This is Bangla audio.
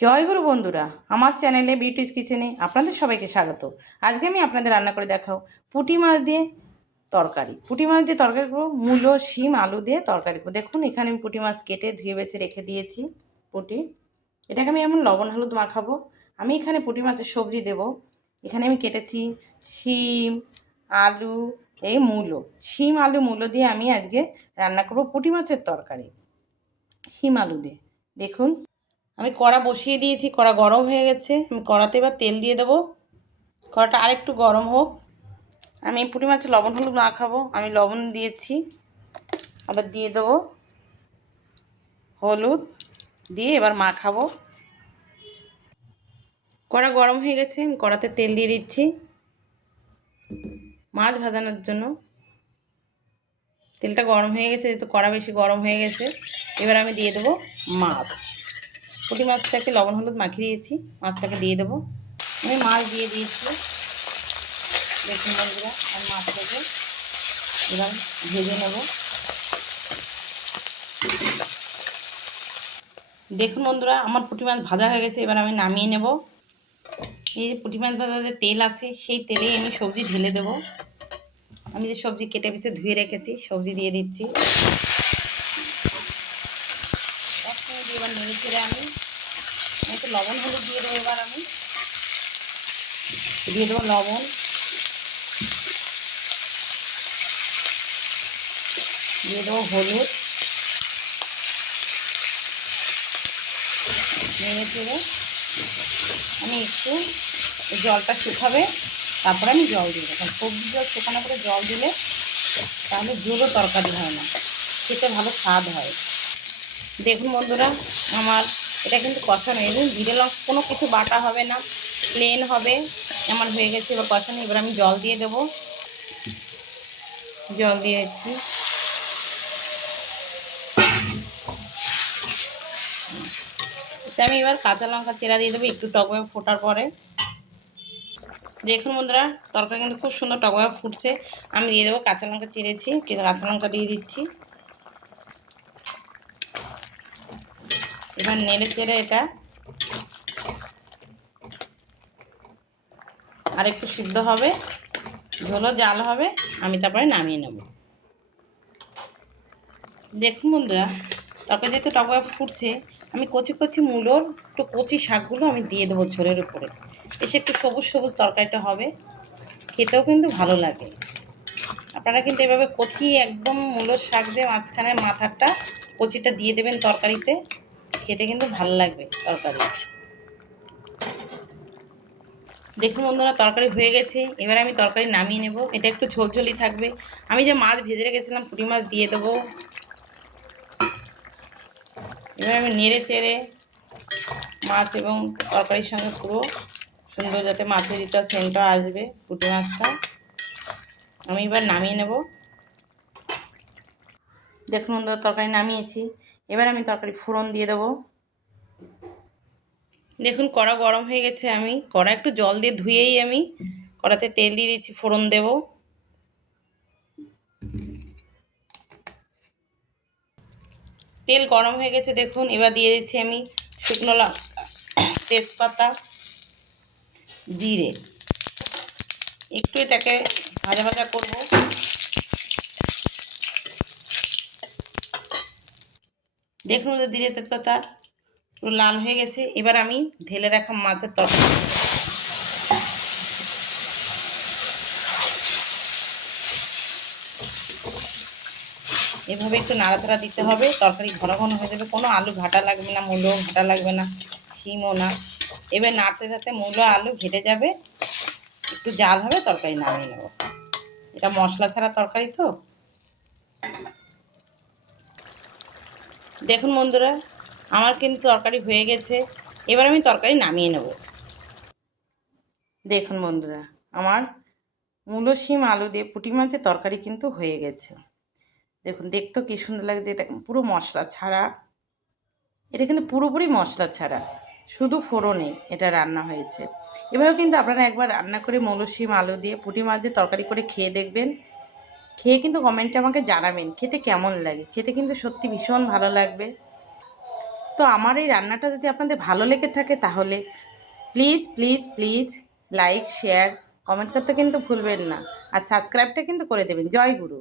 জয় গুরু বন্ধুরা, আমার চ্যানেলে বিউটিস কিচেনে আপনাদের সবাইকে স্বাগত। আজকে আমি আপনাদের রান্না করে দেখাও পুঁটি মাছ দিয়ে তরকারি। পুঁটি মাছ দিয়ে তরকারি করব, মূলো, শিম, আলু দিয়ে তরকারি করব। দেখুন, এখানে আমি পুঁটি মাছ কেটে ধুয়ে বেছে রেখে দিয়েছি পুঁটি। এটাকে আমি এমন লবণ হলুদ মাখাবো। আমি এখানে পুঁটি মাছের সবজি দেব। এখানে আমি কেটেছি শিম, আলু, এই মূলো। শিম, আলু, মূলো দিয়ে আমি আজকে রান্না করব পুঁটি মাছের তরকারি। শিম, আলু দিয়ে। দেখুন। আমি কড়া বসিয়ে দিয়েছি, কড়া গরম হয়ে গেছে। আমি কড়াতে এবার তেল দিয়ে দেবো। কড়াটা আরেকটু গরম হোক। আমি পুঁটি মাছে লবণ হলুদ না খাব, আমি লবণ দিয়েছি। আবার দিয়ে দেবো হলুদ। দিয়ে এবার মাখাবো। কড়া গরম হয়ে গেছে, আমি কড়াতে তেল দিয়ে দিচ্ছি। মাছ ভাজানোর জন্য। তেলটা গরম হয়ে গেছে, যেহেতু কড়া বেশি গরম হয়ে গেছে, এবার আমি দিয়ে দেবো মাছ। পুঁটি মাছটাকে লবণ হলুদ মাখিয়ে দিয়েছি। মাছটাকে দিয়ে দেবো। আমি মাছ দিয়ে দিয়েছি। দেখুন বন্ধুরা, আমি মাছটাকে এবার ভেজে নেব। দেখুন বন্ধুরা, আমার পুঁটি মাছ ভাজা হয়ে গেছে, এবার আমি নামিয়ে নেব। এই যে পুঁটি মাছ ভাজাতে তেল আছে, সেই তেলেই আমি সবজি ঢেলে দেব। আমি যে সবজি কেটে পিছে ধুয়ে রেখেছি, সবজি দিয়ে দিচ্ছি। এবার নেড়ে চেড়ে আমি একটু লবণ হলুদ দিয়ে দেবো এবার আমি। দিয়ে দেবো লবণ। দিয়ে দেবো হলুদ। নেড়ে চেড়ে আমি একটু জলটা শুকাবে, তারপরে আমি জল দিয়ে দেবো। সবজি জল শুকানোর পরে জল দিলে তাহলে জোরও তরকারি হয় না, খেতে ভালো স্বাদ হয়। দেখুন বন্ধুরা, আমার এটা কিন্তু কষানো এবং জিরে লঙ্কা কোনো কিছু বাটা হবে না প্লেন হবে। আমার হয়ে গেছে, এবার কষানো এবার আমি জল দিয়ে দেবো। জল দিয়ে দিচ্ছি। আমি এবার কাঁচা লঙ্কা চেরা দিয়ে দেবো, একটু টকভাবে ফোটার পরে। দেখুন বন্ধুরা, তরকারি কিন্তু খুব সুন্দর টকভাবে ফুটছে। আমি দিয়ে দেবো কাঁচা লঙ্কা চিরেছি কাঁচা লঙ্কা দিয়ে দিচ্ছি। এবার নেড়ে চেড়ে এটা আর একটু সিদ্ধ হবে, ঝোলও জাল হবে, আমি তারপরে নামিয়ে নেব। দেখুন বন্ধুরা তারপরে যেহেতু টকা ফুটছে, আমি কচি কচি মূলোর একটু কচি শাকগুলো আমি দিয়ে দেবো ঝোলের উপরে। এসে একটু সবুজ সবুজ তরকারিটা হবে, খেতেও কিন্তু ভালো লাগে। আপনারা কিন্তু এভাবে কচি একদম মূলোর শাক দিয়ে মাঝখানে মাথাটা কচিটা দিয়ে দেবেন তরকারিতে। খেতে কিন্তু ভালো লাগবে তরকারি। দেখুন বন্ধুরা, তরকারি হয়ে গেছে। এবার আমি তরকারি নামিয়ে নেব। এটা একটু ঝোলঝোলি থাকবে। আমি যে মাছ ভেজে রেখেছিলাম, পুঁটি মাছ দিয়ে দেবো। এবার আমি নেড়ে চেড়ে মাছ এবং তরকারির সঙ্গে পুরো সুন্দর যাতে মাছের এটা সেন্টটা আসবে পুঁটি মাছটা। আমি এবার নামিয়ে নেব। দেখুন বন্ধুরা, তরকারি নামিয়েছি। এবার আমি তরকারি ফোড়ন দিয়ে দেবো। দেখুন কড়া গরম হয়ে গেছে আমি। কড়া একটু জল দিয়ে ধুয়েই আমি কড়াতে তেল দিয়ে দিচ্ছি, ফোড়ন দেব। তেল গরম হয়ে গেছে দেখুন, এবার দিয়ে দিচ্ছি আমি শুকনো লঙ্কা তেজপাতা, জিরে। একটু এটাকে ভাজা ভাজা করব। দেখুন ওদের দিলে তেজপাতা পুরো লাল হয়ে গেছে। এবার আমি ঢেলে রাখা মাছের তরকারি। এভাবে একটু নাড়াচাড়া দিতে হবে। তরকারি ঘন ঘন হয়ে যাবে। কোনো আলু ঘাটা লাগবে না মূলো ঘাটা লাগবে না, শিমও না। এবার নাড়তে নাড়তে মূলো আলু ঘেটে যাবে। একটু জাল হবে, তরকারি নামিয়ে নেব। এটা মশলা ছাড়া তরকারি তো। দেখুন বন্ধুরা, আমার কিন্তু তরকারি হয়ে গেছে। এবার আমি তরকারি নামিয়ে নেব। দেখুন বন্ধুরা, আমার মূলো শিম, আলু দিয়ে পুঁটি মাছের তরকারি কিন্তু হয়ে গেছে। দেখুন দেখতেও কী সুন্দর লাগছে, এটা পুরো মশলা ছাড়া। এটা কিন্তু পুরোপুরি মশলা ছাড়া, শুধু ফোড়নে এটা রান্না হয়েছে। এভাবেও কিন্তু আপনারা একবার রান্না করে মৌলো শিম, আলু দিয়ে পুঁটি মাছের তরকারি করে খেয়ে দেখবেন। খেয়ে কিন্তু কমেন্টে আমাকে জানাবেন, খেতে কেমন লাগে? খেতে কিন্তু সত্যি ভীষণ ভালো লাগবে। তো আমার এই রান্নাটা যদি আপনাদের ভালো লেগে থাকে তাহলে please please please like, share, comment করতে কিন্তু ভুলবেন না। আর সাবস্ক্রাইবটা কিন্তু করে দেবেন। জয় গুরু।